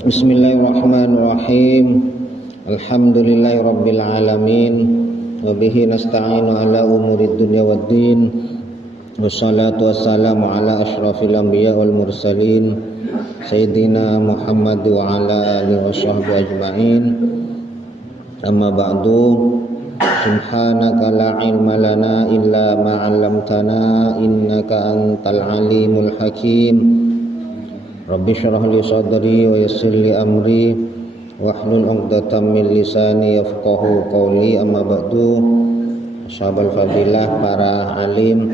Bismillahirrahmanirrahim. Alhamdulillahirabbil alamin wa bihi nasta'inu ala umurid dunya waddin. Wassalatu wassalamu ala asyrafil anbiya wal mursalin sayyidina Muhammad wa ala alihi washabbihi ajmain. Amma ba'du. Subhanaka la ilma lana illa ma 'allamtana innaka antal alimul hakim. Rabbi syrah li sadri wa yassir li amri wahlul 'uqdatam min lisani yafqahu qawli. Amma ba'du. Sahabat fadilah, para alim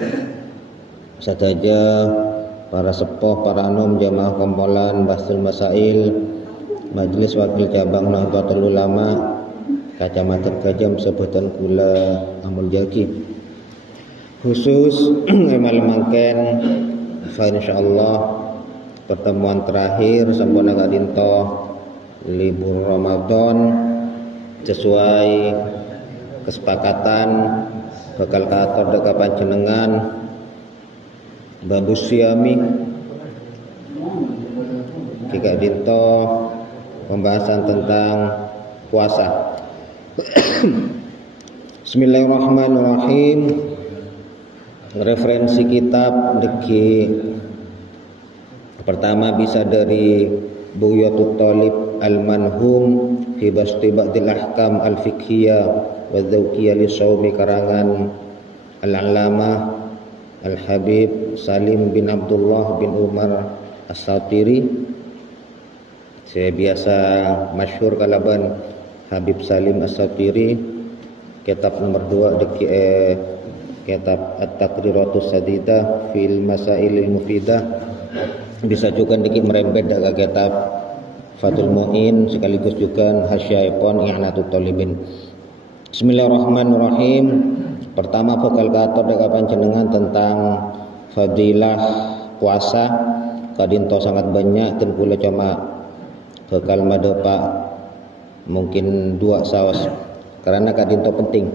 saja, para sepuh, para anum, jamaah kumpulan Bahsul Masail, Majelis Wakil Cabang Nahdlatul Ulama, Kacamatan Kajam, sebutan kula Amul Jaki. Khusus emal mangken fa insyaallah pertemuan terakhir sampun dinto libur Ramadan sesuai kesepakatan bakal katur deka panjenengan babus siami jika dinto pembahasan tentang puasa. Bismillahirrahmanirrahim. Referensi kitab deki pertama bisa dari Bughyatul Talib Al-Manhum fi Basti Ba'dil Ahkam Al-Fiqhiyah wa Dzauqiyah li Shaumi karangan Al-Allamah Al-Habib Salim bin Abdullah bin Umar As-Satiri. Saya biasa masyhur kalaban Habib Salim As-Satiri. Kitab nomor 2 deki kitab At-Taqriratus Sadidah fil Masailil Mufidah. Bisa juga dikit merembet daga kitab Fathul Mu'in sekaligus juga Hasyaipon I'natut Talibin. Bismillahirrahmanirrahim. Pertama bakal katur daga panjenengan tentang fadilah puasa. Kadinto sangat banyak dan kula cuma bakal madepa mungkin 2 sawas karena kadinto penting.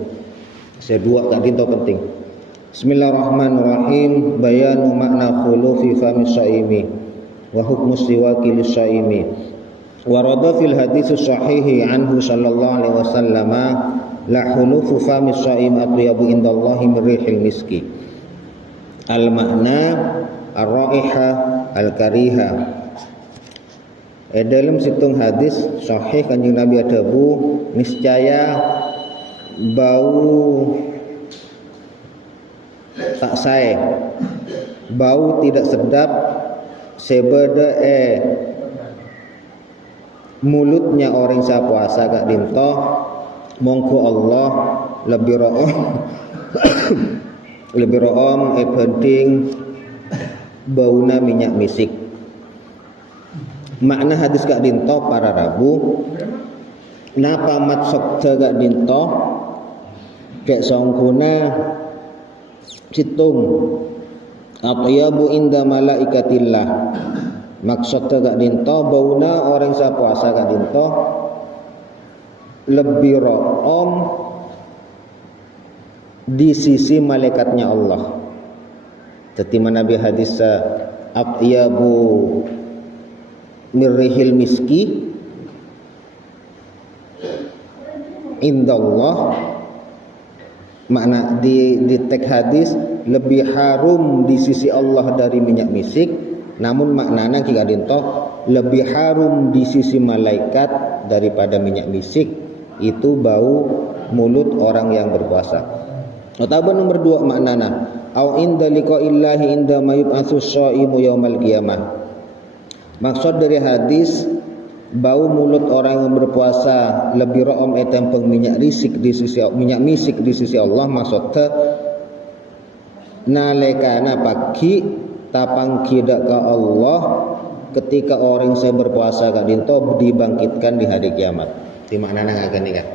Saya 2 kadinto penting. Bismillahirrahmanirrahim. Bayanu makna khulufi fami shaimi wa hukmu siwaki lisaimi. Warada fil hadits sahihi anhu sallallahu alaihi wasallam la khulufu fami shaim atyabu indallahi min rihil miski. Al makna ar-raiha al-kariha. Dalam situng hadis sahih Kanjeng Nabi adabu niscaya bau tak sae, bau tidak sedap sebeda mulutnya orang sa puasa gak dinto mongko Allah lebih room lebih room penting bauna minyak misik. Makna hadis gak dinto para rabu napa maksud gak dinto kek songkuna situng atyabu inda malaikatillah. Maksud gak dinto bauna orang sa puasa gak dinto lebih room di sisi malaikatnya Allah. Jadi Nabi hadis atyabu mirrihil miski indallah. Makna di teks hadis lebih harum di sisi Allah dari minyak misik. Namun maknanya kita dinto lebih harum di sisi malaikat daripada minyak misik itu bau mulut orang yang berpuasa. Atau nomor 2 maknanya au inda liqa'illahi inda mayub'atsus shaimu yaumal qiyamah. Maksud dari hadis bau mulut orang yang berpuasa lebih room etempeng minyak misik di sisi Allah. Maksudnya nalekana pagi tapang kidak ke Allah ketika orang saya berpuasa gak dinto dibangkitkan di hari kiamat. Di makna ngagani kan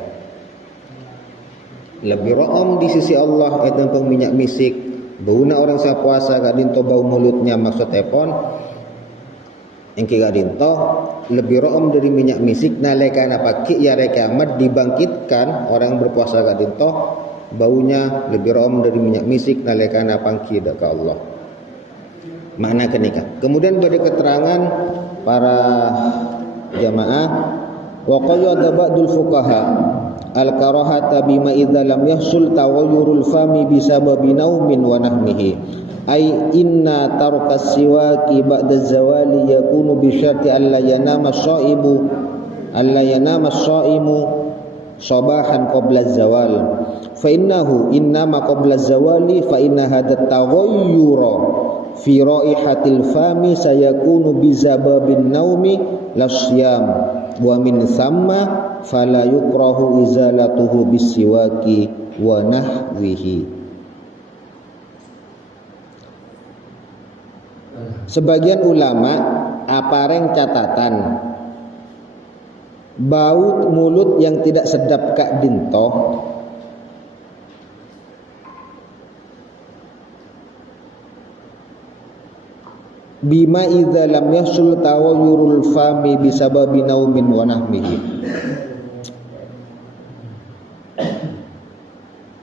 lebih room di sisi Allah etempeng minyak misik. Bauna orang saya puasa gak dinto bau mulutnya maksud epon engki gak dinto lebih room dari minyak misik nalekana pagi ya kiamat dibangkitkan orang berpuasa gak dinto baunya lebih room dari minyak misik nalekana pangki dak Allah. makna kenikah. Kemudian beri keterangan para jamaah, wa qayyada ba'dul fuqaha al-karahata bima idza lam yahsul taghayyurul fami bisababi naumin wa nahmihi, ay inna tarkas siwaki ba'da zawali yakunu bi syarti alla yanama as-shaimu sabahan qabla az-zawal fa innahu innama qabla az-zawali fa inna hadha taghayyura fi raihatil fami sayakunu bizababin naumi lasyam wa min thamma fala yukrahu izalatuhu bisiwaki wa nahwihi. Sebagian ulama apareng catatan bau mulut yang tidak sedap kak dinto bima idza lam yahsul tawayyurul fami bisababi naumin wa nahmihi,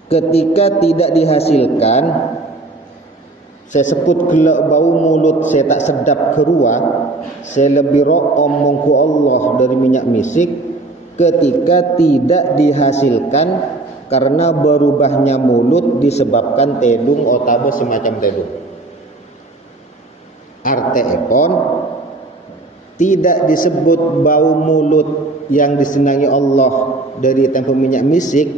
ketika tidak dihasilkan saya sebut gelak bau mulut saya tak sedap keruak, saya lebih omong ku Allah dari minyak misik, ketika tidak dihasilkan karena berubahnya mulut disebabkan tedung atau semacam tedung. Arteepon tidak disebut bau mulut yang disenangi Allah dari tanpa minyak misik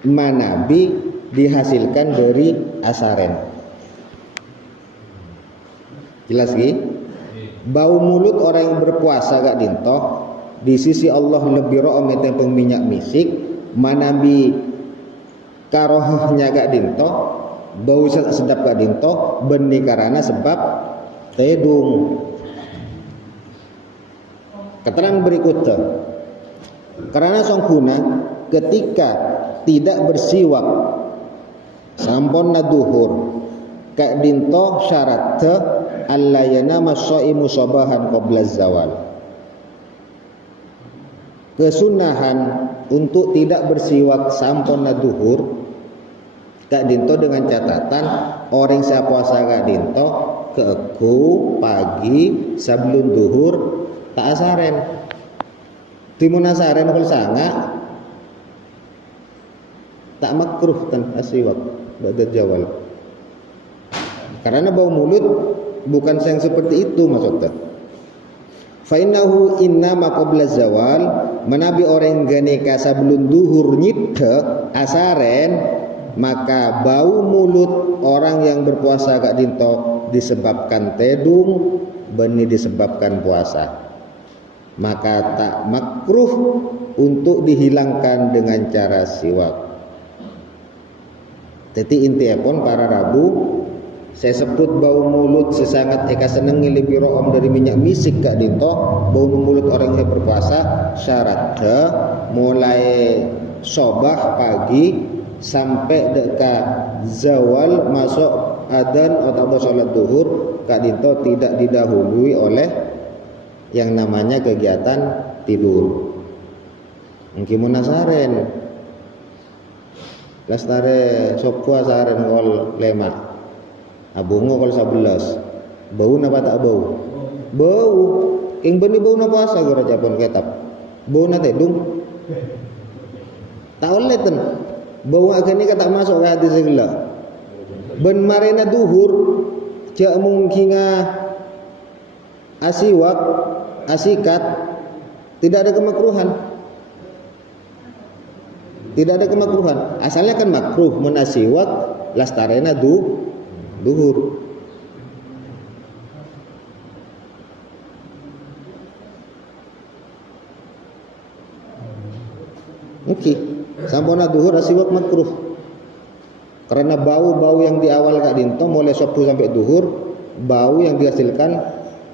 manabi dihasilkan dari asaren. Jelas ki? Bau mulut orang yang berpuasa gak dintoh di sisi Allah lebih ro'om tanpa minyak misik manabi karohnya gak dintoh, bau sedap gak dintoh benih karena sebab tedung. Keterangan berikutnya, karena songkuna ketika tidak bersiwak sampun duhur kak dinto syarat alla yanama shaimu sabahan qabla zawal. Kesunahan untuk tidak bersiwak sampun duhur kak dinto dengan catatan orang saya puasa kak dinto keeku pagi sebelum duhur tak asaren. Timun asaren kalau sangat tak makruh tan asiwak ba'da zawal. Karena bau mulut bukan yang seperti itu maksudnya. Fa innahu inna ma qabla zawal, menabi orang ganeka sebelum duhur nyipte asaren, maka bau mulut orang yang berpuasa gak dinto disebabkan tedung, benih disebabkan puasa, maka tak makruh untuk dihilangkan dengan cara siwak. Jadi intinya pun para rabu saya sebut bau mulut sesangat eka senengi lebih room dari minyak misik gak dinto bau mulut orang yang berpuasa syaratnya mulai sobah pagi sampai dekat zawal masuk adzan atau sholat duhur kak dinto tidak didahului oleh yang namanya kegiatan tidur. Mungkin munasaren lastare sopwa saren kol lema abungo kol 11 bau napa tak bau? Bau ing beni bau napa asa gora japon ketap bau na tedung tak oleh ten bau agani kata masuk ke hati segala ben marena duhur jak mungkin asiwak asikat tidak ada kemakruhan, tidak ada kemakruhan, asalnya kan makruh menasiwak lastarena duhur. Oke, sampona duhur asiwak makruh. Karena bau-bau yang di awal kak dinto mulai subuh sampai duhur, bau yang dihasilkan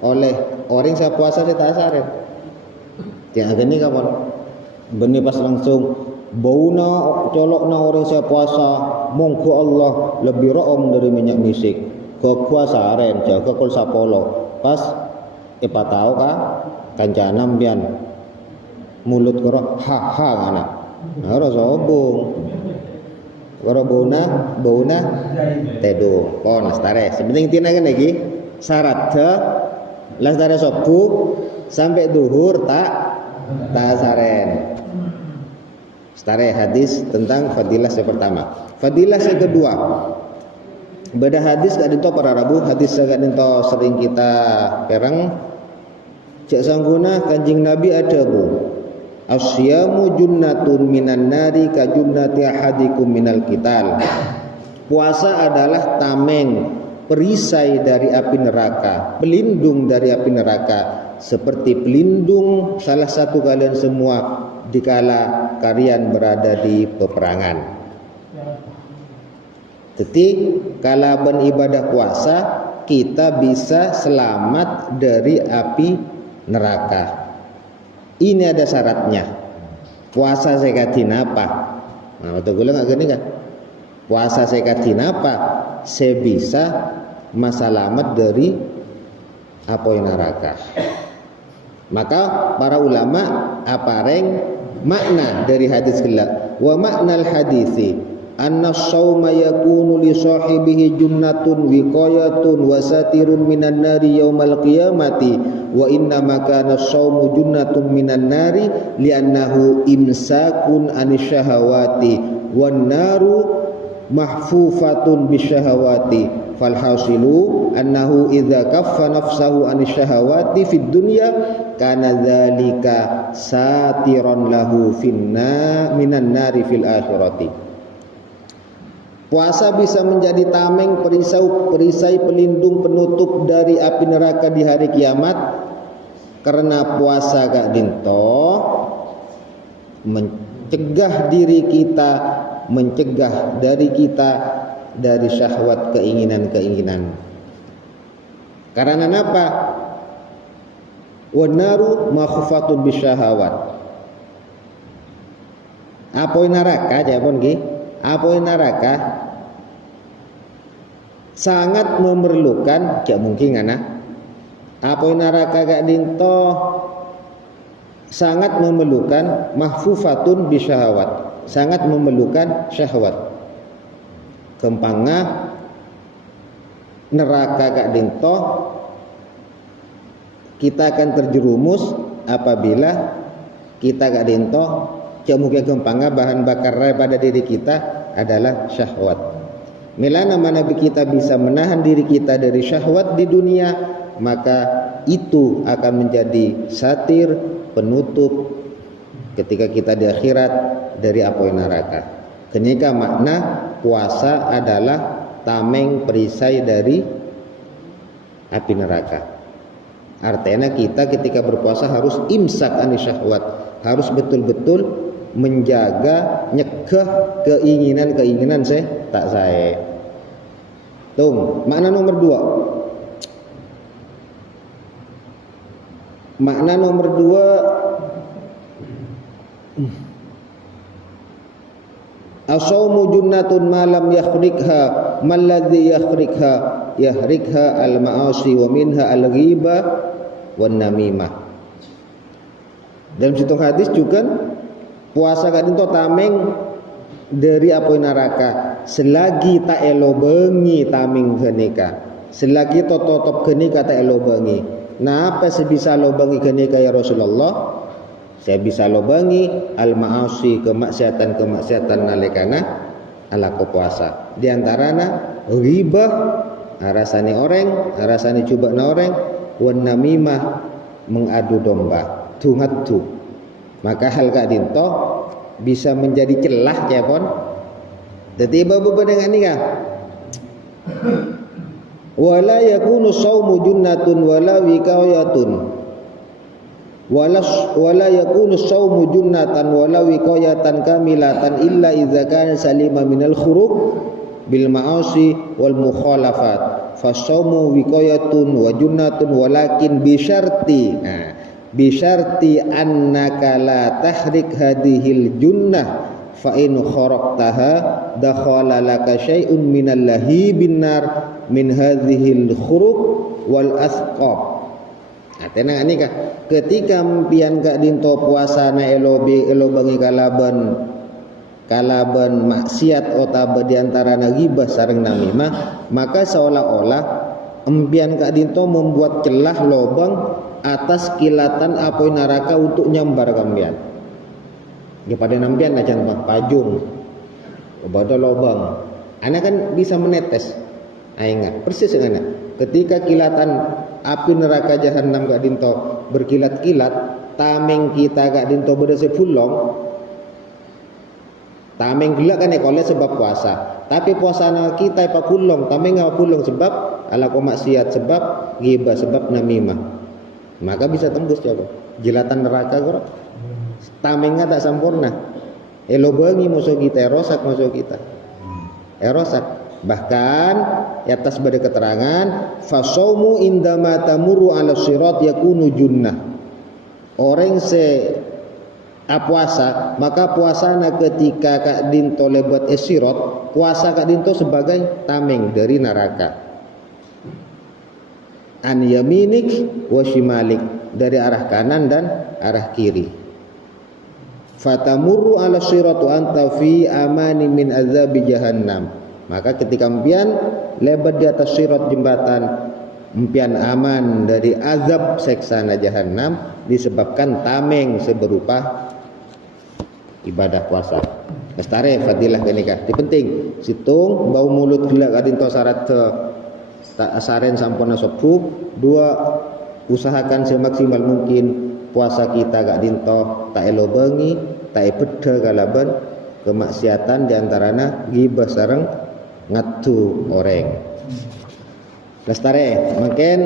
oleh orang saya puasa saya tak asaren. Yang agak kawan, benih pas langsung bau na colok na orang saya puasa, mongko Allah lebih room dari minyak misik. Kau puasa aren jaga kol sapolo pas tahu kah kancanam bian mulut koro ha kana harus obong koro bauna tedo pon stare sebenarnya tina kan lagi syarat las dari subuh sampai duhur tak saren. Setara hadis tentang fadilah yang pertama. Fadilah yang kedua, beda hadis gak dinto para rabu, hadis gak dinto sering kita perang. Cak sangguna kanjing Nabi ada bu, asyamu junnatun minan nari ka junnati ahadikum minal qital. Puasa adalah tameng, perisai dari api neraka, pelindung dari api neraka, seperti pelindung salah satu kalian semua dikala kalian berada di peperangan. Jadi kala beribadah puasa kita bisa selamat dari api neraka. Ini ada syaratnya. Puasa sekatin apa? Nah, waktu gue nggak gini kan? Puasa sekatin apa? Saya bisa masalamat dari api neraka. Maka para ulama apareng makna dari hadis gelap. Wa maknal hadisi anna shauma yakunu li sahibihi junnatun wiqayatun wa satirun minan nari yaumal qiyamati wa inna makana shaumu junnatun minan nari li'annahu imsakun anisyahawati wan naru mahfufatun bisyahawati. Falhasilu annahu idza kaffa nafsahu anisyahawati fid dunya kana dzalika satiran lahu finna minan nari fil akhirati. Puasa bisa menjadi tameng, perisai pelindung penutup dari api neraka di hari kiamat. Karena puasa gak dinto mencegah diri kita, mencegah dari kita dari syahwat keinginan-keinginan. Karena apa? Wanaru makhfatun bisyahawat. Apa neraka japon ki? Apa neraka sangat memerlukan, gak mungkin ana. Apa neraka gak dinto sangat memerlukan mahfufatun bisyahawat, sangat memerlukan syahwat. Kempanga neraka gak dinto kita akan terjerumus apabila kita gak dinto mungkin kempanga bahan bakar pada diri kita adalah syahwat. Milana mana kita bisa menahan diri kita dari syahwat di dunia, maka itu akan menjadi satir penutup ketika kita di akhirat dari api neraka. Kenika makna puasa adalah tameng perisai dari api neraka. Artinya kita ketika berpuasa harus imsak anis syahwat, harus betul-betul menjaga, nyegah keinginan-keinginan saya. Tung, makna nomor 2. Makna nomor 2, as-shaumu junnatun ma lam yakhrikha malladzi yahrikha al-ma'asi wa minha al-ghibah wan namimah. Dalam situng hadis juga puasa kadin to tameng dari api neraka selagi tak elo bengi taming genika, selagi to totop genika tak elo bengi. Nah apa sebisa lo bengi genika ya Rasulullah? Saya bisa lo bengi al-ma'asi, kemaksiatan nalikana ala puasa. Di antarana ghibah, arasani orang, arasani coba na orang, wan namimah, mengadu domba, tungatu. Maka hal kak dinto bisa menjadi celah ya pon. Jadi babu dengan ini kah? Wala yakunu shaumu junnatun wala wiqayatun. Wala yakunu shaumu junnatan wala wiqayatan kamilatan illa idza kana salima minal khuruq bil ma'asi wal mukhalafat. Fasaumu wiqayatun wa junnatun walakin bi syarti. Bisyarti annaka la tahrik hadhil junnah fa in kharaqtaha dakhala laka syai'un minal lahibin nar min hadhil khuruq wal asqab. Tenang ini kah ketika mpian kak dinto puasana elo bangi kalaban maksiat otaba diantara ghibah sareng namimah, maka seolah-olah empian Kak Dinto membuat celah lubang atas kilatan apoi neraka untuk nyambar kambian. Daripada nampian aja pajung, ada lubang, anak kan bisa menetes. Ingat persis anak. Ketika kilatan api neraka jahanam Kak Dinto berkilat-kilat, tameng kita Kak Dinto berdasar pulong. Tameng gelak kan ekole sebab puasa. Tapi puasa kita apa pulong, tameng apa pulong sebab ala ko maksiat, sebab ghibah, sebab namimah. Maka bisa tembus coba. Jilatan neraka kok. Tamengnya tak sempurna. Elo bengi musuh kita, erosak musuh kita. Erosak. Bahkan di atas pada keterangan fasaumu indama tamuru ala sirat yakunu junnah. Orang se puasa, maka puasana ketika Kak Dinto lebat esirot, puasa Kak Dinto sebagai tameng dari neraka. An yaminik wa shimalik, dari arah kanan dan arah kiri. Fatamurru ala sirat wa anta fi amani min azabi jahannam. Maka ketika empian lebat di atas sirat jembatan, empian aman dari azab seksana jahannam disebabkan tameng seberupa ibadah puasa. Lestare fadilah kenika. Di penting situng bau mulut gila Kak Dinto syarat tak asaren sampurna sopu. Dua, usahakan semaksimal mungkin puasa kita Kak Dinto tak elo bengi, tak peda kalaban kemaksiatan diantarana ghibah sareng ngatu orang. Lestare makin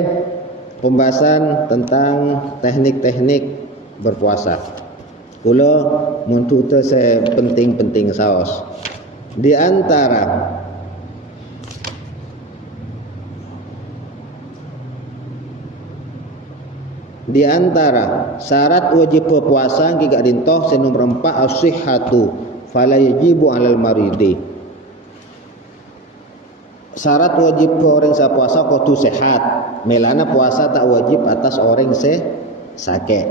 pembahasan tentang teknik-teknik berpuasa. Kula muntuta saya penting-penting saos. Di antara syarat wajib berpuasa ki Kak Dinto nomor 4 as-sihhatu fala yajibu 'alal maridi. Syarat wajib orang sa puasa kudu sehat. Melana puasa tak wajib atas orang sakit.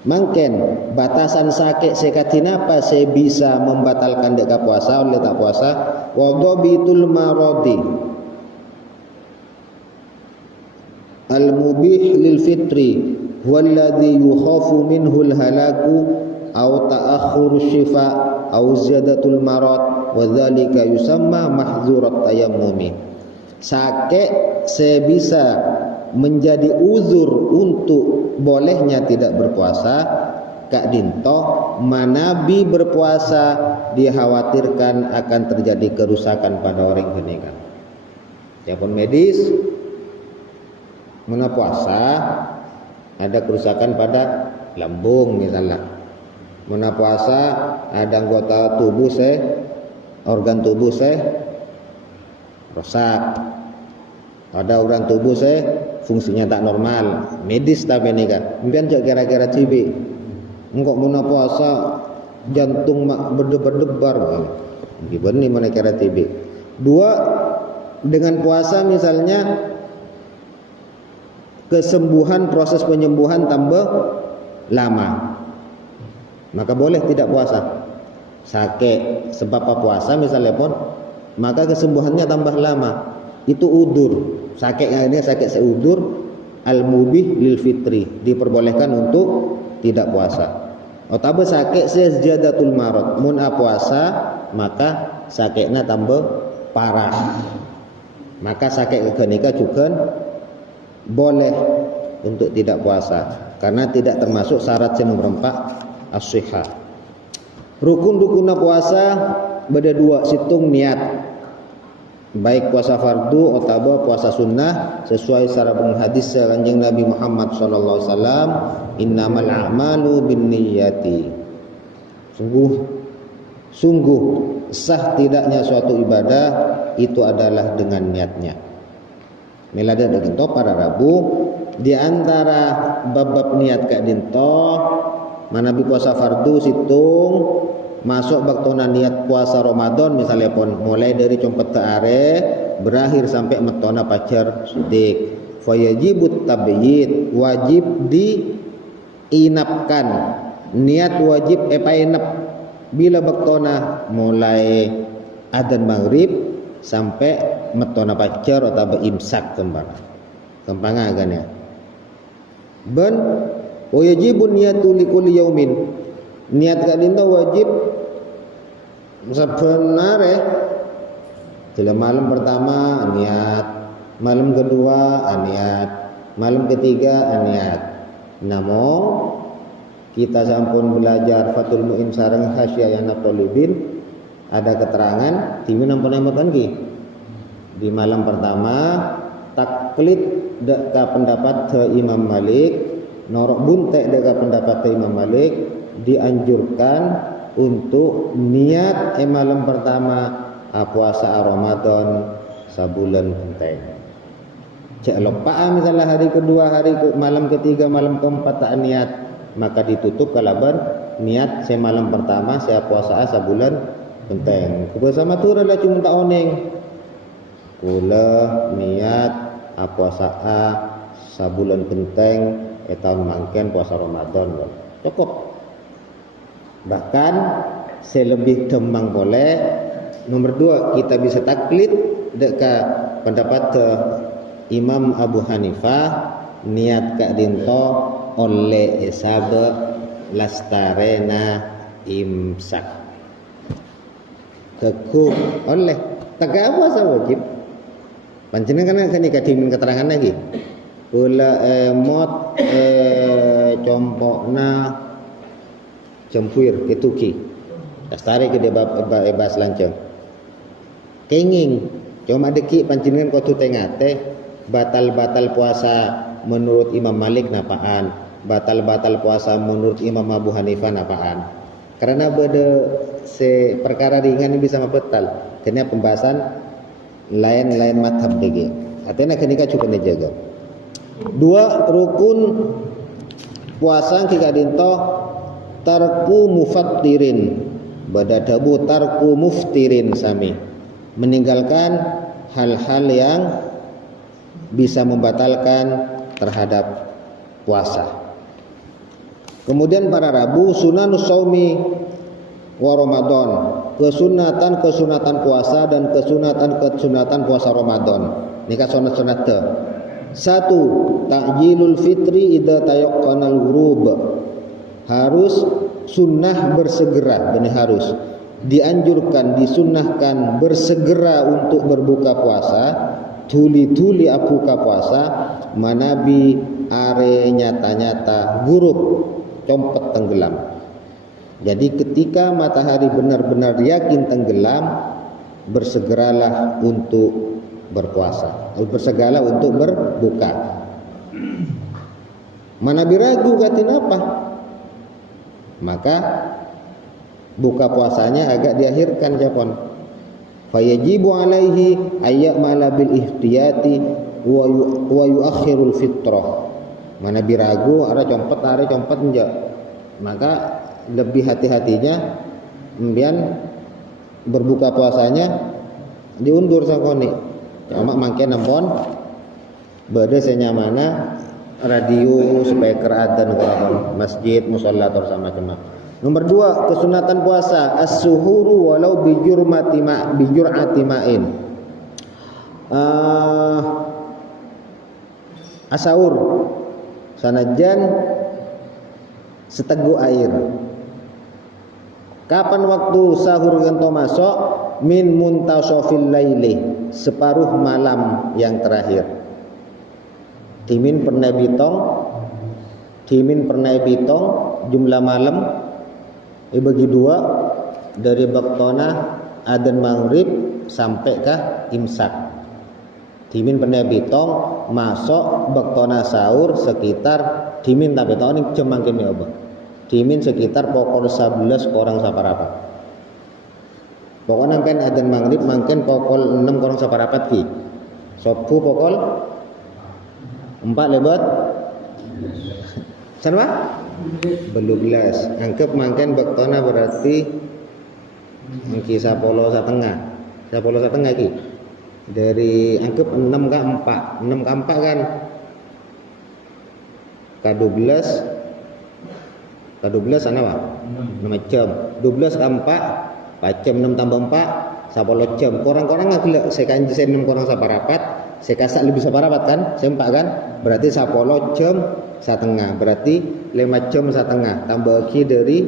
Mungkin batasan sakit sekatina apa saya bisa membatalkan deka puasa oleh tak puasa. Wa dhabitul maradi al-mubih lil fitri walladhi yukhafu minhu al-halaku aw ta'akhkhuru syifa aw ziyadatul marad wa dzalika yusamma mahdzurat tayammumi. Sakit saya bisa menjadi uzur untuk bolehnya tidak berpuasa. Kak Dinto manabi berpuasa dikhawatirkan akan terjadi kerusakan pada orang keningan. Siapun medis mana puasa ada kerusakan pada lambung misalnya. Mana puasa ada anggota tubuh organ tubuh rusak. Ada organ tubuh fungsinya tak normal, medis tapi ni kan. Kemudian kira-kira cibi, engkau mana puasa jantung mak berdebar-debar, gimana ni mana kira cibi. Dua, dengan puasa misalnya kesembuhan, proses penyembuhan tambah lama, maka boleh tidak puasa. Sakit sebab apa puasa misalnya pun, maka kesembuhannya tambah lama, itu udur. Sakitnya ini sakit seudur al-mubih lil fitri, diperbolehkan untuk tidak puasa. Atau sakit sejadatul marad, mun puasa maka sakitnya tambah parah, maka sakit kenika juga boleh untuk tidak puasa karena tidak termasuk syarat nomor 4 as-sihah. Rukun-rukun puasa beda dua, situng niat. Baik puasa fardu atau puasa sunnah sesuai sarabung hadis kanjeng Nabi Muhammad sallallahu alaihi wasallam, innamal a'malu binniyati. Sungguh sah tidaknya suatu ibadah itu adalah dengan niatnya. Melada Dinto para Rabu di antara bab-bab niat Kak Dinto manabi puasa fardu situng masuk baktona niat puasa Ramadan misalnya pun mulai dari compet are berakhir sampai metona pacar sudik fayajibut tabyid, wajib diinapkan niat wajib inap bila baktona mulai adzan maghrib sampai metona pacar atau imsak kempanga kan ya. Ben wajibun niyatu likulli yaumin. Niat kadinta wajib sebenarnya dalam malam pertama niat, malam kedua niat, malam ketiga niat. Namun kita sampun belajar Fathul Mu'in sareng Hasyayana Tolibin, ada keterangan timin ampun ki di malam pertama taklid deka pendapat Imam Malik, norok buntek deka pendapat Imam Malik, dianjurkan untuk niat malam pertama puasa Ramadan sabulan penting. Cek lupa misalnya hari kedua, malam ketiga, malam keempat tak niat, maka ditutup kalaban niat saya malam pertama saya puasa sabulan penting. Bersama tu adalah cuma tak oneng. Kula niat puasa sabulan penting tahun mangken puasa Ramadan. Cukup. Bahkan selebih temang boleh. Nomor 2 kita bisa taklid dekat pendapat Imam Abu Hanifah niat kak dinto oleh sabe lastarena imsak keku oleh tegak apa wajib panjenengan kan dikadimin keterangan lagi ula mot compokna cempuir ketuki lastare ke dia bahas lanceng kenging cuma deki panjenengan kau tu tengate batal-batal puasa menurut Imam Malik napaan, batal-batal puasa menurut Imam Abu Hanifah napaan. Karena beda perkara ringan ini bisa membatal. Karena pembahasan lain-lain madhab lagi. Artinya kenika cukup dijaga. 2 rukun puasa kita dinto tarku mufattirin. Badadabu tarku muftirin sami. Meninggalkan hal-hal yang bisa membatalkan terhadap puasa. Kemudian para Rabu sunanus saumi wa Ramadan, kesunatan puasa dan kesunatan puasa Ramadan. Nikah sunat-sunat te. 1. Ta'jilul fitri idza tayaqqanal ghurub. Harus sunnah bersegera, benar harus dianjurkan, disunnahkan bersegera untuk berbuka puasa. Tuli-tuli abuka puasa manabi are nyata-nyata gurub compet tenggelam. Jadi ketika matahari benar-benar yakin tenggelam, bersegeralah untuk berpuasa, bersegeralah untuk berbuka. Manabi ragu katin apa, maka buka puasanya agak diakhirkan japon. Fayajibu alaihi ayyamala bil ihtiyati wa yuakhirul fitrah. Mana biragu ada compet enggak. Maka lebih hati-hatinya kemudian berbuka puasanya diundur sakoni. Cuma mangke nampon bade senyamana radio supaya keratan masjid musalla atau sama macam. Nomor 2 kesunatan puasa as-suhuru walau bijur'ati ma'in. Asaur sanajan seteguk air. Kapan waktu sahur gento masuk? Min muntasofil laili, separuh malam yang terakhir. Timin pernah bitong jumlah malam bagi 2 dari baktona adzan maghrib sampai ke imsak. Timin pernah bitong masuk baktona sahur sekitar timin tapi tahun ini cemangkin ya obah. Timin sekitar pokok 11 korang saparapat. Pokoknya kan adzan maghrib mungkin pokok 6 korang saparapat ki. Sopu pokok 4 lebat. Sama? 12. Anggap mungkin baktona berarti mungkin 10 setengah ki. Dari anggap 6 ke 4. 6 ke 4 kan K12 sana apa? 6 jam. 12 ke 4 jam 6 tambah 4 10 jam. Korang-korang aku saya kanji saya 6 korang saparapat, saya kasak lebih saparapat kan, sempak kan, berarti 10 jam setengah, berarti 5 jam setengah, tambah lagi dari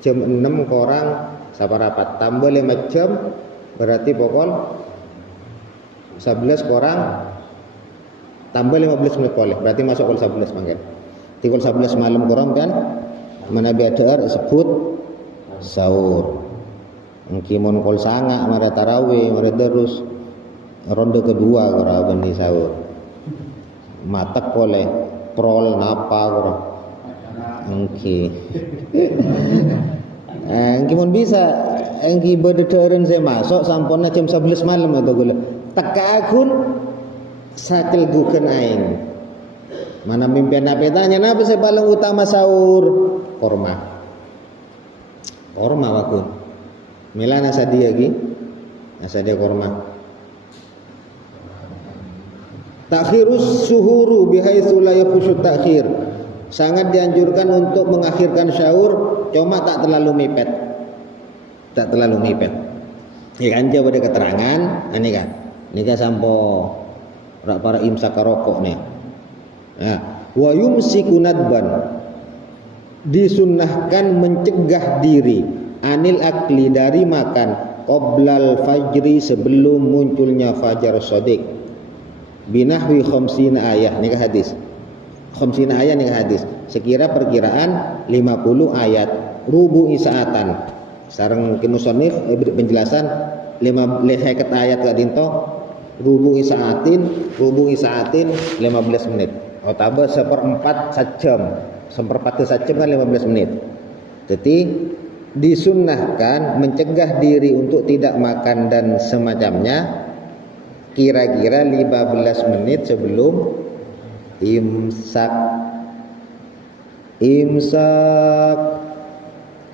jam 6 korang saparapat, tambah 5 jam, berarti pokok 11 korang, tambah 15 menit boleh, berarti masuk kol 11 panggil. Tikul 11 malam korang kan, mana biadar sebut sahur. Kimon kol sanga mara tarawih mara terus ronde kedua kora benih sahur matak boleh prol napa kora engki kimon bisa engki bedederen saya masuk sampurna jam 11 malam atau gula teka akun sakil guken aing mana mimpian apa tanya napa saya paling utama sahur korma wakun Mila nasadia lagi, nasadia korma. Takhirus suhuru bihaitsu la yafushu takhir. Sangat dianjurkan untuk mengakhirkan sahur, cuma tak terlalu mepet. Tak terlalu mepet. Ya kan jauh ada keterangan, ini kan. Ini kan sampo para imsak rokok nih. Nah, wa yumsiku nadban. Disunnahkan mencegah diri anil akli dari makan qoblal fajri sebelum munculnya fajar shadiq binahwi khamsina ayah ini hadis khamsina ayah ini hadis sekira perkiraan 50 ayat rubu isaatan sareng kinusonif penjelasan 50 ayat gak dinto rubu isaatin 15 menit atau seperempat sajam kan 15 menit jadi disunnahkan mencegah diri untuk tidak makan dan semacamnya kira-kira 15 menit sebelum imsak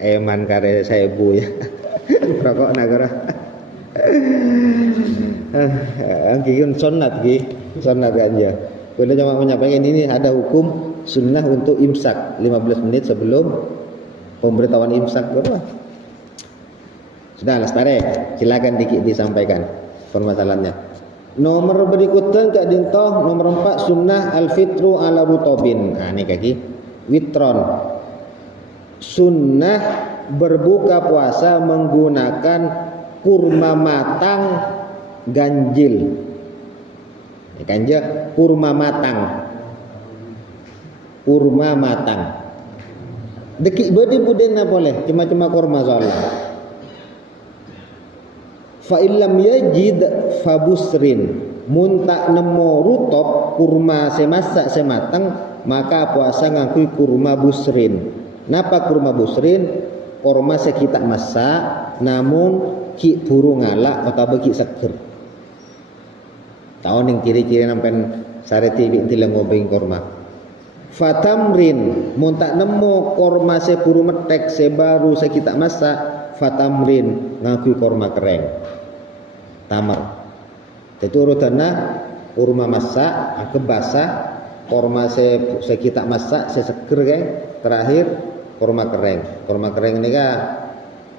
eman kare saya bu ya rokok nagara angkiun sunat aja boleh cuma menyampaikan ini ada hukum sunnah untuk imsak 15 menit sebelum pemberitahuan imsak berapa? Sudah lestare, silakan dikit disampaikan permasalahannya. Nomor berikutnya Kak Dintoh nomor 4 sunnah al-fitru ala rutobin. Nah ini kaki witron. Sunnah berbuka puasa menggunakan kurma matang ganjil. Ini kanja kurma matang. Dekik bodi puden na boleh cuma kurma soalnya. Fa illam yajid fabusrin mun tak nemu rutop kurma semasak sematang maka puasa ngakui kurma busrin. Napa kurma busrin? Kurma sekita masak namun ki burung ngalak atau bagi seger. Tahu ning ciri-ciri nampen sareti tilang ngobeng kurma. Fatamrin mun tak nemu korma sepuru metek sebaru sekita masak fatamrin ngakui korma kering tamar jadi urutannya kurma masak basah korma sekita masak seseger kan terakhir korma kering ini kan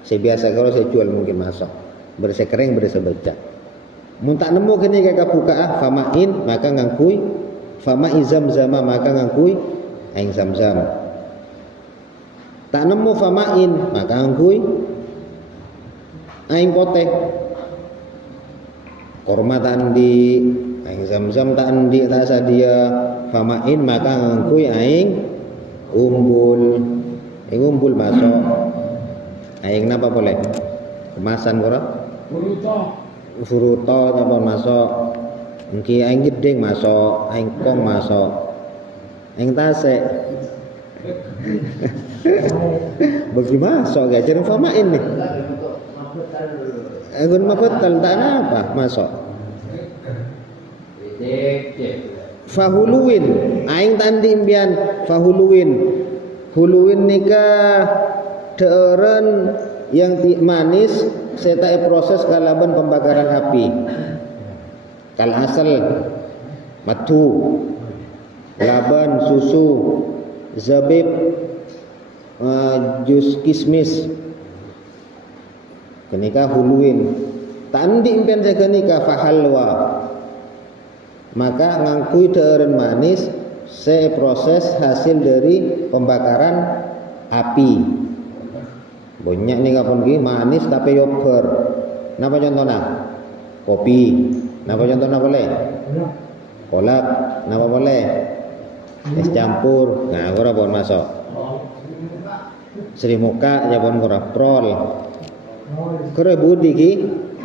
saya biasa kalau saya jual mungkin masuk bersih kering bersih becak mun tak nemu kini kakak buka famain maka ngakui fama izam zama maka ngakui aing zam-zam tak nemu famain maka ngakui aing poteh korma tak andi aing zam-zam tak andi tak sadia famain maka ngakui aing umbul masuk aing napa boleh kemasan kora furuto napa masuk engki aing gedeng masuk aing kong masuk aing tasek bagi masuk gak jarang famain nih agun mabetal tak apa masuk fahuluin aing tandi imbian huluin nikah deureun yang manis serta proses kalaban pembakaran api kal asal matu laban susu zabib jus kismis kenika huluin tandi impian saya nikah fahalwa, maka ngangkui deureun manis se proses hasil dari pembakaran api. Banyak nih kapun gini manis tapi yogurt. Napa contohnya? Kopi. Napa contohnya boleh? Kolak. Napa boleh? Es campur. Nah, ora pun masuk. Sri muka ya pun ora prol. Kore budi ki,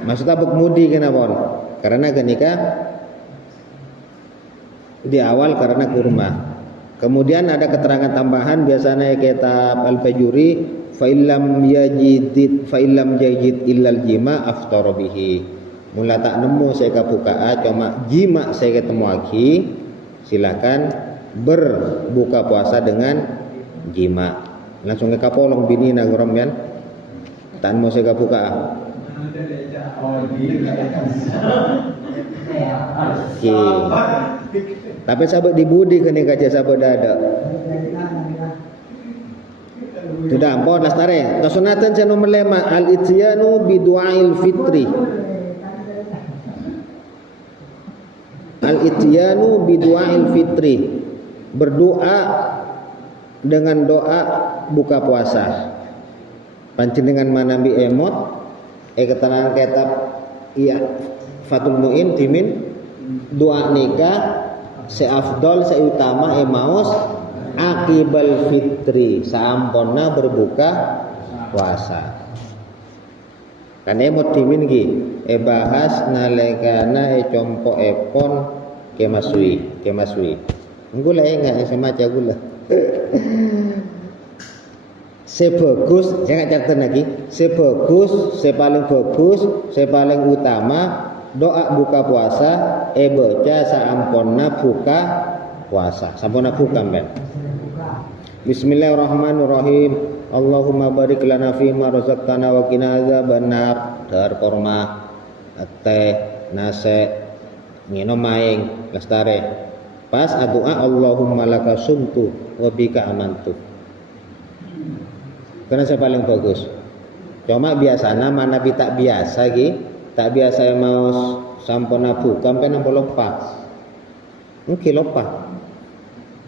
maksudnya bek mudi kenapa? Karena kenika di awal karena kurma. Kemudian ada keterangan tambahan biasanya kitab Al-Fajuri fa illam yajid illal jima aftar bihi. Mula tak nemu saya kabuka cuma jima saya ketemu lagi, silakan berbuka puasa dengan jima. Langsung ke kapolong bini nagorom kan. Tak nemu saya kabuka. Tapi sahabat dibudi kena kaca sahabat dada. Sudah ampun lastare. Kesunatan saya nomor 5 al-ityanu bi du'ail fitri. Al-ityanu bi du'ail fitri. Berdoa dengan doa buka puasa. Panjenengan manambi emot keterangan kitab iya Fathul Muin timin doa nikah seafdol seutama maos akibal fitri saamponna berbuka puasa. Kan emot timin ki bahas nalekana compo epon kemasui gula enggak semaca gula sebagus jangan catat lagi sebagus sepaling bagus sepaling utama doa buka puasa baca saamponna buka puasa sampuna buka men. Bismillahirrahmanirrahim. Allahumma barik lana fi ma razaqtana wa qina adzabannar. Dar korma teh nase ngino maing lestare pas doa Allahumma laka sumtu wa bika amantu. Karena saya paling bagus. Cuma biasanya mana bi tak biasa ki, tak biasa mau sampona bukan pengen lupa. Mungkin lupa.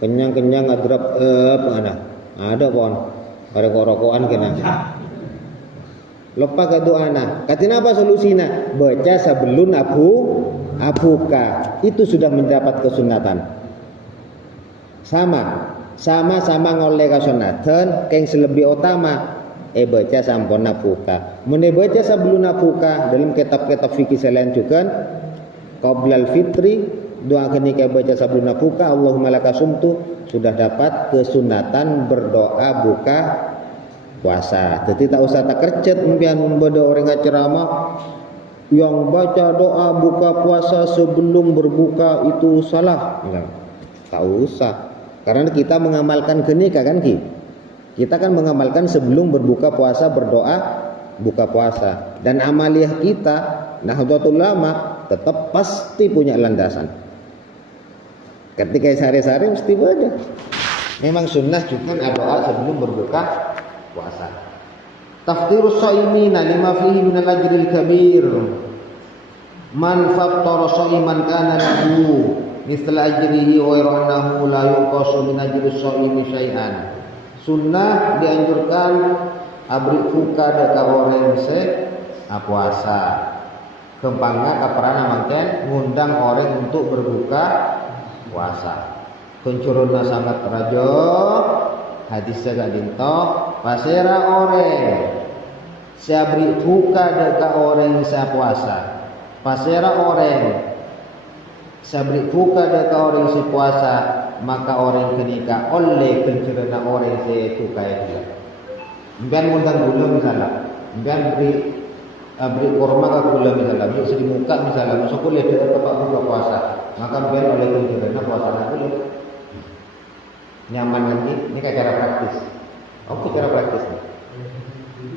Kenyang adrap mana? Ada pon. Ada korokoan kena. Lupa ke doana. Katina apa solusinya? Baca sebelum abuka. Itu sudah mendapat kesunatan. Sama ngoleh kasunatan keng selebih utama baca sampun nabuka. Mun baca sebelum nabuka dalam kitab-kitab fikih selain juga qablal fitri doa ketika baca sebelum nabuka Allahumma laka sumtu sudah dapat kesunatan berdoa buka puasa. Jadi tak usah tak kercet mungkin membaca orang ceramah yang baca doa buka puasa sebelum berbuka itu salah. Tak usah. Karena kita mengamalkan kenika kan Ki. Kita kan mengamalkan sebelum berbuka puasa berdoa buka puasa. Dan amaliyah kita Nahdlatul Ulama tetap pasti punya landasan. Ketika sehari-hari mesti baca. Memang sunnah juga doa sebelum berbuka puasa. Taftirus shaimina lima fihi minal ajril kabir. Man fattara shaiman kana lahu misla ajrihi wa annahu la yuqasu min ajri shaimi syai'an. Sunnah dianjurkan abri buka deka orang se puasa. Kempangna kaparana mangken ngundang orang untuk berbuka puasa. Kuncuruna sangat rajo hadisnya gak dinto pasera orang seabri buka deka orang se puasa. Pasera orang sabri buka deka orang si puasa maka orang kenika oleh kencerana orang si buka itu. Mungkin ngundang gula misalnya, mungkin beri korma ke gula misalnya, bisa sedi muka misalnya, masuk kuliah dia tetap buka puasa, maka mungkin oleh kencerana puasa kuliah nyaman lagi. Ini kayak cara praktis. Oke cara praktis.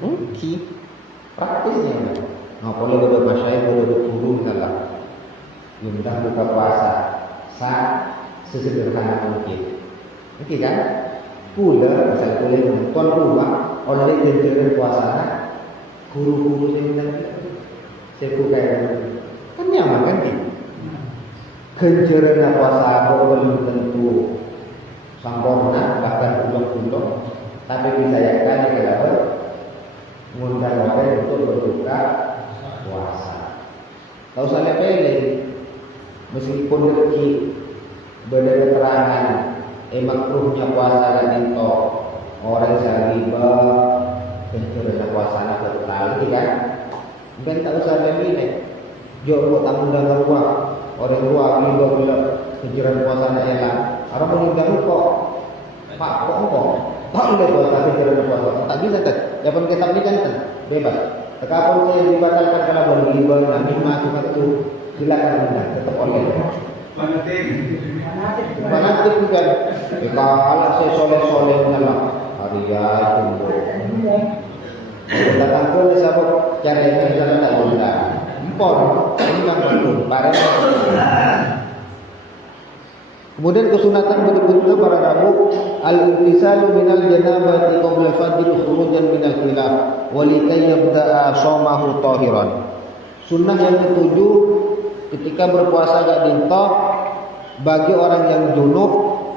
Oke praktisnya. Nah boleh beberapa masyayikh boleh guru misalnya. Diundang buka puasa saat sesederhana mungkin. Oke kan? Pula misalnya boleh tuan rumah oleh kenceraan puasa guru-guru yang nanti Seku kayak kan nyaman kan gitu. Kencerana puasa belum tentu sempurna, bahkan ulung-ulung, tapi bisa yakin kenapa ngundang orang untuk berbuka puasa. Tahu saya pilih, meskipun rezeki beda keterangan, makruhnya puasa dan itu orang yang riba, kencerana puasa nak berlalu kan? Dan tak usah pilih, jauh buat tamu dalam ruang. Orang tua bila kejiran puasa nak elang, orang meninggal kok, pak kok, tak boleh puasa kejiran puasa, tak bisa tak. Jangan kitab ni kan bebas. Tekapun saya dibatalkan kalau berriba, nabi masuk itu silakan anda tetap oleh. Fanatik bukan. Kalau saya soleh dalam hariya tunggu. Datang pun disebut caranya jalan tak boleh. Kemudian kesunatan berikutnya para Rabu al-intisalu minal janabati qabla fajr khurujan minal khilaf wa likay yabda'a shaumahu tahiran. Sunnah yang ketujuh ketika berpuasa gak dintok bagi orang yang junub,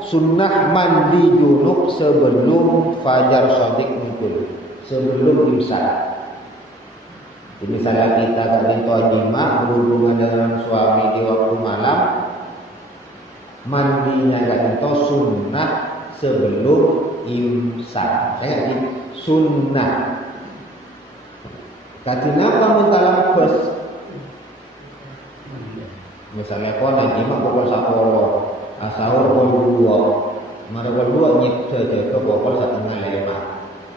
sunnah mandi junub sebelum fajar shadiq muncul, sebelum imsak. Jadi misalnya kita ketentuan jima berhubungan dengan suami di waktu malam, mandinya ketentu sunnah sebelum imsak. Saya kata sunnah. Katina kamu dalam bus, misalnya kau nak jima pukul 10, sahur pukul 2, mara pukul 2 nyipta jaga pukul 1:30.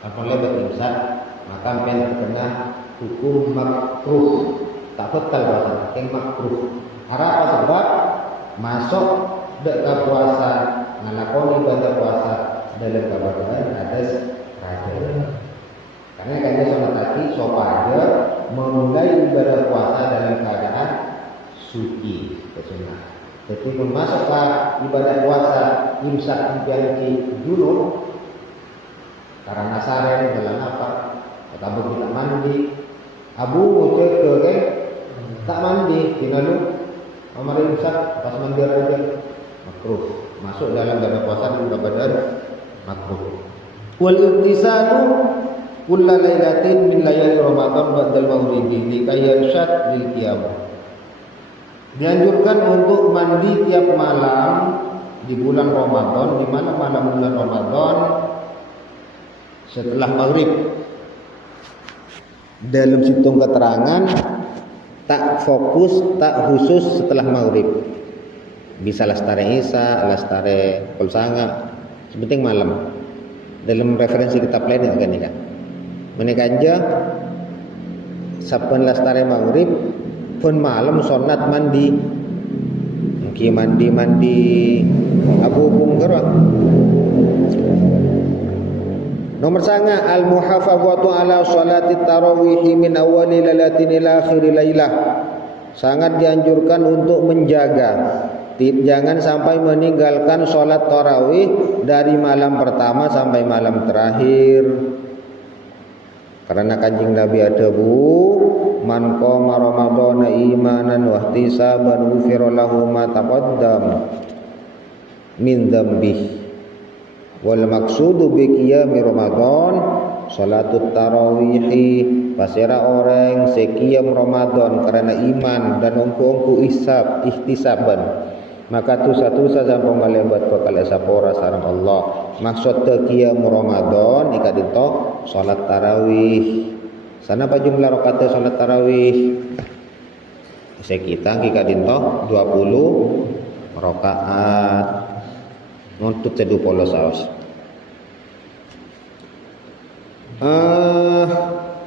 Kalau lebat imsak, maka pen terkena hukum makruh, tak betul bahasa yang makruh. Apa sebab masuk dekat puasa, ngalakoni ibadah puasa dalam keadaan atas raja. Karena kami sama tadi sopaja memulai ibadah puasa dalam keadaan suci, kesunnah. Jadi masuk ke ibadah puasa imsak menjadi junub karena sare dalam apa? Kata kita mandi. Abu ngocek ke kan tak mandi, dinalu amar imsak pas mandi raja makruh, masuk dalam badan puasa dan badan makruh. Wal intisalu kulla lailatin min layali ramadan ba'dal maghribi likay yarshad lil qiyam. Dianjurkan untuk mandi tiap malam di bulan Ramadan, di mana malam bulan Ramadan setelah maghrib. Dalam situng keterangan tak fokus, tak khusus setelah maghrib. Bisa lastare isya, lastare pulsanga, sepenting malam. Dalam referensi kitab lain kan ini kan. Menikah aja saben lastare maghrib pun malam sunat mandi. Mungkin mandi abu bungker. Nomor sanga al-muhafazatu ala sholati tarawih min awali lailatin ila akhir lailah. Sangat dianjurkan untuk menjaga, jangan sampai meninggalkan sholat tarawih dari malam pertama sampai malam terakhir. Karena Kanjeng Nabi ada man qama ramadhana imanan wa ihtisaban ghufira lahu ma taqaddam min dzambihi. Wal maksudu bi qiyami Ramadan salatut tarawih, pasira orang sekiam Ramadan karena iman dan ongku ihtisaban, maka tusa-tusa sampai melebat bakal sapora sareng Allah. Maksud qiyam Ramadan ikadito salat tarawih. Sana apa jumlah rakaat salat tarawih? Sekita ikadito 20 rakaat. Nuntut sedu polos saus.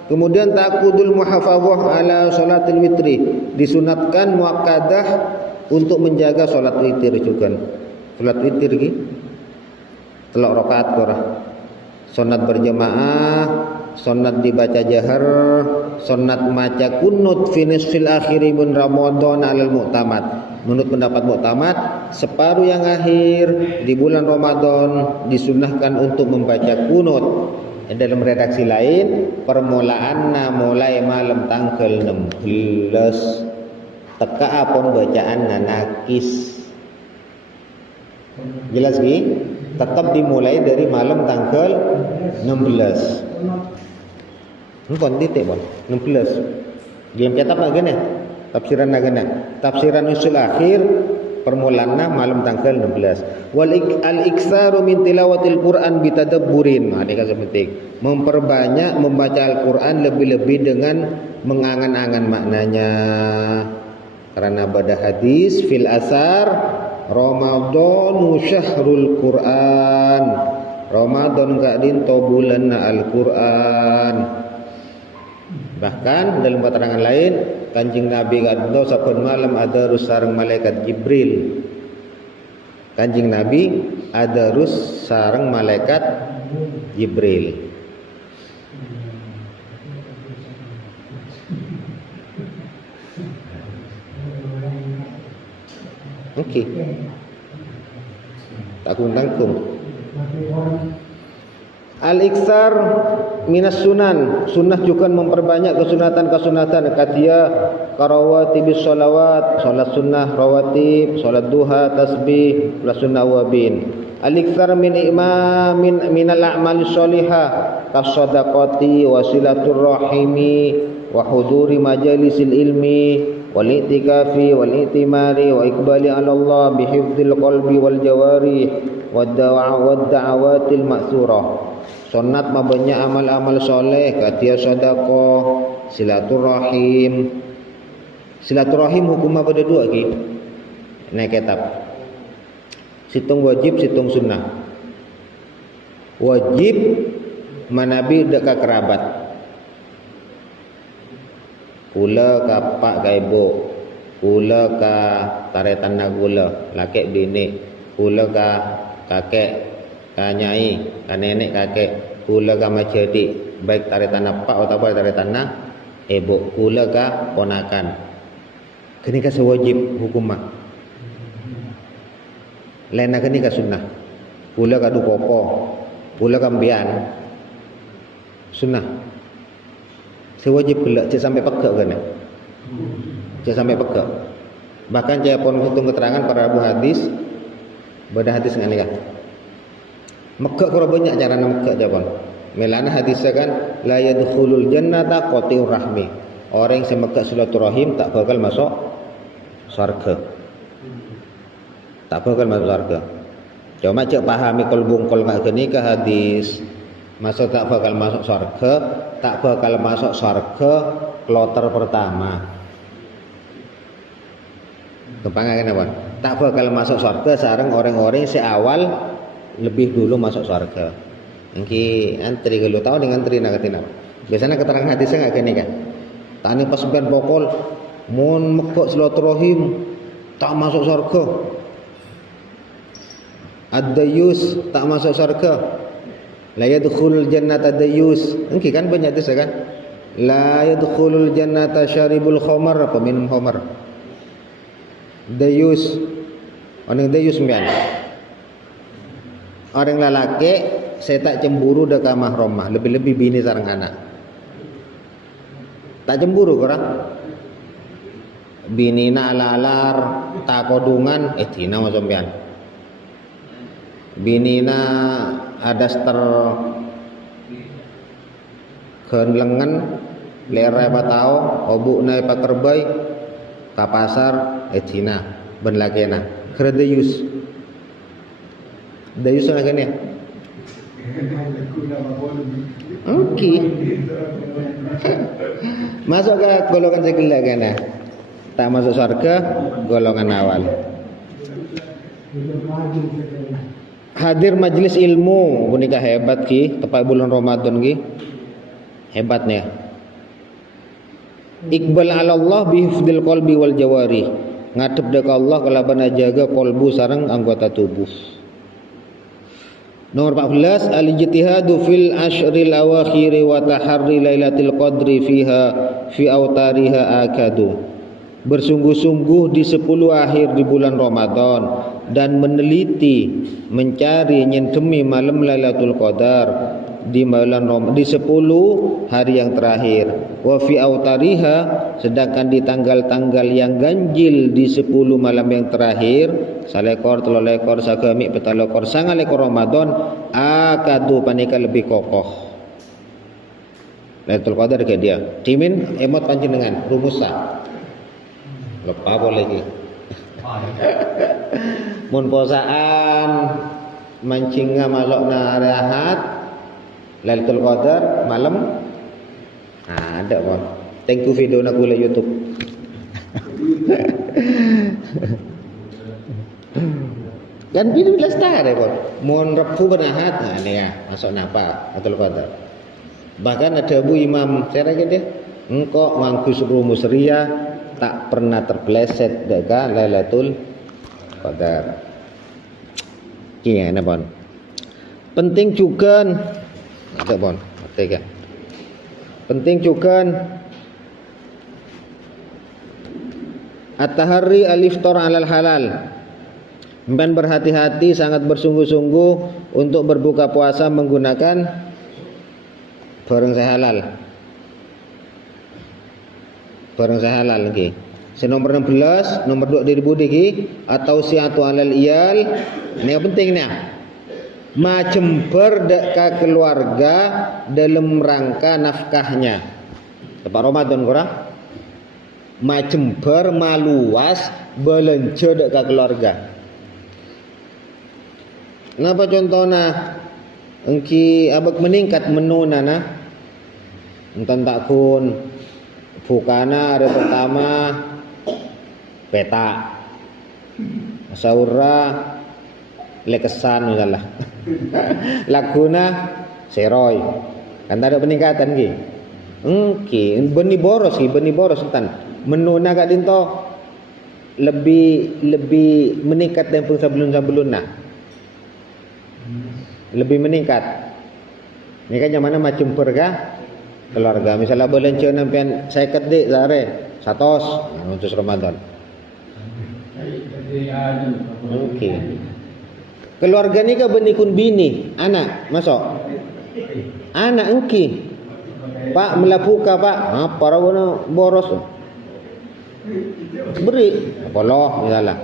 Kemudian takudul muhafazah ala salatil witri, disunatkan muakkadah untuk menjaga salat witir juga. Salat witir ki telok rakaat korah. Sunat berjamaah, sunat dibaca jahar, sunat maca kunut fi nisfil akhiri min Ramadan alal mu'tamad. Menurut pendapat muktamad, separuh yang akhir di bulan Ramadan disunahkan untuk membaca kunut. Dalam redaksi lain, permulaanna mulai malam tanggal 16 teka apun bacaanna nakis. Jelas ki? Tetap dimulai dari malam tanggal 16. Pon titik pon 16. Dia cetak nak gana. Tafsiran nak gana. Tafsiran usul akhir permulaanna malam tanggal 16. Al-iktsaru min tilawatil Quran bitadabburin. Ini kan penting. Memperbanyak membaca Al-Quran lebih-lebih dengan mengangan-angan maknanya. Karena pada hadis fil asar Ramadhanu syahrul Quran. Ramadan kadin to bulan Al-Quran. Bahkan dalam keterangan lain, Kanjeng Nabi kadang saben malam ada rus sareng malaikat Jibril. Kanjeng Nabi ada rus sareng malaikat Jibril. Okey. Tanggung-tanggung. Al-iksar minas sunan. Sunnah juga memperbanyak kesunatan-kesunatan. Katia karawatibis sholawat, sholat sunnah rawatib, sholat duha, tasbih, sholat sunnah wabin. Al-iksar minal a'mali sholihah kasadaqati wasilatur rahimi wa huduri majalisil ilmi wal i'tikafi wal i'timari wa iqbali 'ala Allah bihifdzil qalbi wal jawarih wad da'awatil ma'thurah. Sunat banyak amal-amal soleh, katia sedekah, silaturahim. Silaturahim hukum apa ada dua ki? Naik kitab. Situng wajib, situng sunnah. Wajib manabi dekat kerabat. Kula ka pak ka ibu, kula ka taretan nagula, laki bini, kula ka kakek, ka nyai, ka nenek kakek, kula ka macedi, baik taretan pak atau taretan ibu, kula ka ponakan. Kini ka sewajib hukum mah. Lain kini ka sunnah. Kula ka dupopo, kula ka mbian. Sunnah. Sewajib gelak cek sampai pegak kan. Cek sampai pegak. Bahkan saya pun hitung keterangan para abu hadis. Pada hadis ngani kan. Mekak kura banyak cara nak mekak japan. Melana hadisnya kan la yadkhulul jannata qati'ur rahmi. Orang yang semekak silaturahim tak bakal masuk surga. Tak bakal masuk surga. Cuma cek pahami kolbung kol mak geni ke hadis. Masuk tak bakal masuk surga, tak bakal masuk surga kloter pertama. Kepangan apa? Tak bakal masuk surga sareng orang-orang seawal lebih dulu masuk surga. Engki antri kalau tahu dengan antri nak katina. Biasanya keterangan hadisnya enggak gini kan. Tani pas sampean pokol mun mekok silaturahim tak masuk surga. Ad-dayus tak masuk surga. La yadkhulul jannata dayus. Engki kan banyak tu kan. La yadkhulul jannata syaribul khamar, peminum khamar. Dayus. Orang dayus sembilan. Orang lelaki saya tak cemburu dekat mahramah, lebih-lebih bini sareng anak. Tak cemburu korang. Bini na alalar, tak kodungan, tina macam sembilan. Bini na ada ster kenlengan lera patao obuk na pakerbai ka pasar ecina ben lakena kredeyus dayus na kanya. Okey. Masuk ke golongan segala kena. Tak masuk surga golongan awal. Hadir majlis ilmu bunika hebat ki tepat bulan Ramadan ki hebatnya. Iqbal ala Allah bihifdil qalbi wal jawari. Ngadep dekat Allah kalaban jaga kolbu sareng anggota tubuh. Nomor 14 al-ijtihadu fil ashril awakhir wa taharri lailatul qadri fiha fi autariha akadu. Bersungguh-sungguh di 10 akhir di bulan Ramadan dan meneliti mencari nyentemi malam Lailatul Qadar di bulan Ramadan, di 10 hari yang terakhir. Wa fi autariha, sedangkan di tanggal-tanggal yang ganjil di 10 malam yang terakhir, salekor, telolekor, sagami, petalekor, sangalekor Ramadan, akadu panika lebih kokoh. Lailatul Qadar ke dia. Timin emot panjenengan rumusan. Lepa boleh lagi. Mun posaan mancinga malokna hari Ahad Lailatul Qadar malam. Nah, ada Pak. Thank you video nak gula YouTube. Dan video lestar ya Pak. Mun Rabu berahad, nah ini ya masuk napa Lailatul Qadar. Bahkan ada Bu Imam saya kira dia engkau mangkus rumus ria tak pernah terpeleset deka Lailatul Qadar. Iya, nah Bon. Penting juga ada Bon, kan. Penting juga at-tahari al-iftar alal halal. Dan berhati-hati, sangat bersungguh-sungguh untuk berbuka puasa menggunakan barang saya halal. Barang saya halal lagi. Nomor 16, nomor 2 dari budi ki atau siatu alal iyal. Ini yang penting nih. Majember deka keluarga dalam rangka nafkahnya. Tepat Ramadan kurang. Majember maluas belanja deka keluarga. Napa contohnya? Engki abek meningkat menu nana. Entan takun bukana hari pertama peta saura lekesan misalnya laguna seroy kan ada peningkatan ki engki beni boros entan menu naga dinto lebih meningkat dari sebelum-sebelumnya lebih meningkat ini kan yang mana macam perga keluarga misalnya belanja nampian saya kedik sare 100 untuk Ramadan. Oke. Keluarga ni ka benikun bini, anak masuk. Anak engki. Pak melapuka Pak, para bona boros. Beri, apoloh misalnya.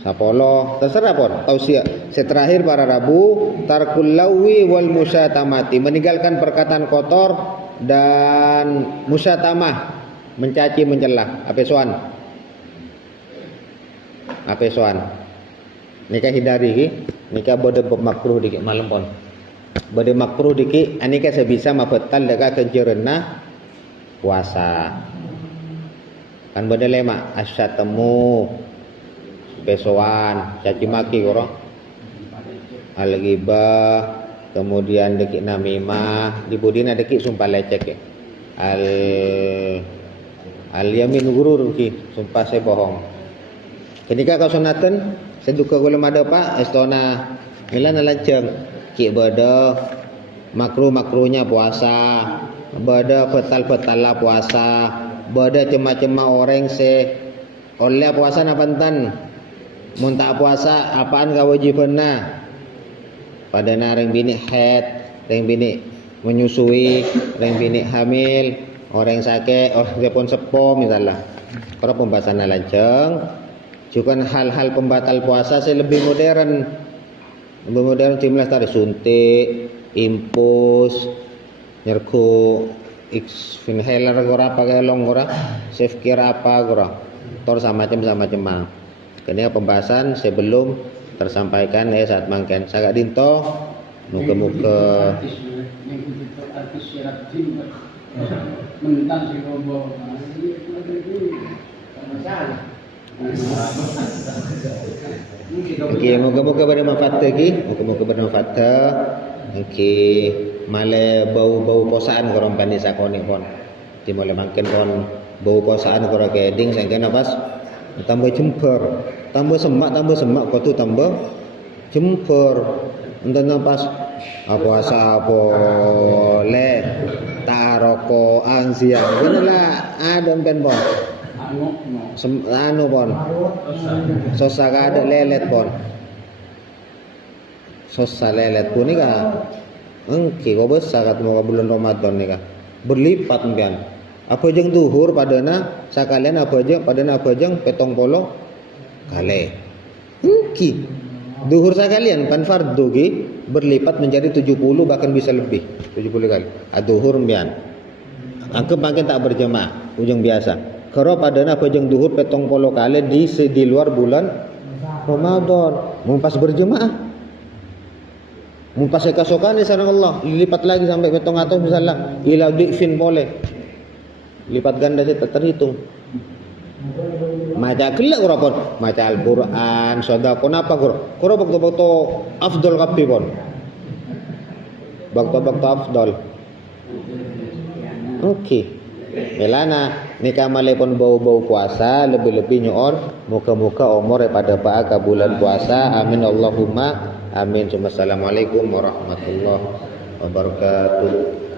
Sapolo terserah pun tausiah seterakhir para Rabu tarkul lawi wal musyatamati meninggalkan perkataan kotor dan musyatamah mencaci mencela apesoan nikah hindari ki nikah bode makruh dikit malam pon bode makruh dikit anika sebisa mabetal deka kejerena puasa kan bode lema asyatemu pesoan caci maki koro al-ghibah kemudian dekik namimah di budina dekik sumpah lecek ya al-yamin gurur ki sumpah saya bohong ketika kau sunatan seduka gula ada Pak estona milan lajeng ki bada makruh-makruhnya puasa bada petal-petala puasa bada cema-cema orang se oleh puasa napantan mun tak puasa apaan kewajibanna pada nareng bini haid reng bini menyusui reng bini hamil orang sakit orang pun sepo misalnya kalau pembahasan lajeng juga hal-hal pembatal puasa saya lebih modern timnas tadi suntik impus nyerku inhaler gora pakai long gora safe care apa gora tor sama macam ini pembahasan sebelum tersampaikan saat mangken sagak dinto muka-muka Okey, moga-moga bermanfaat lagi, moga-moga bermanfaat. Okey, male bau-bau posaan korang pandai sakoni pon. Di male mangken pon bau posaan korang keding sangkena pas tambah jemper, tambah semak kau tu tambah jemper. Entah pas puasa boleh taroko siang, benalah ada pen pon. Anu pon, sosa ada lelet pon. sosalelet tu ni ka engki ko besar kat mau bulan Ramadan ni ka berlipat mbian apa jeung duhur padana sakalian apa jeung padana apa jeung 70 kali engki duhur sekalian kan fardu ge berlipat menjadi 70 bahkan bisa lebih 70 kali. Duhur mbian. Angke makin tak berjemaah ujung biasa. Karo padana apa jeung duhur 70 kali di luar bulan Ramadan. Mun pas berjemaah. Mun pas keesokan sana Allah lipat lagi sampai 700 misalnya ila difin boleh. Lipat ganda saya terhitung. Maca kelak urapon, maca Al-Qur'an, sedekah apa kuro bakto afdal kapi pon. Bakto afdal. Okey. Melana nikah malepon bau-bau puasa lebih-lebih nyoor muka-muka umur pada pak bulan puasa. Amin Allahumma amin. Assalamualaikum warahmatullahi wabarakatuh.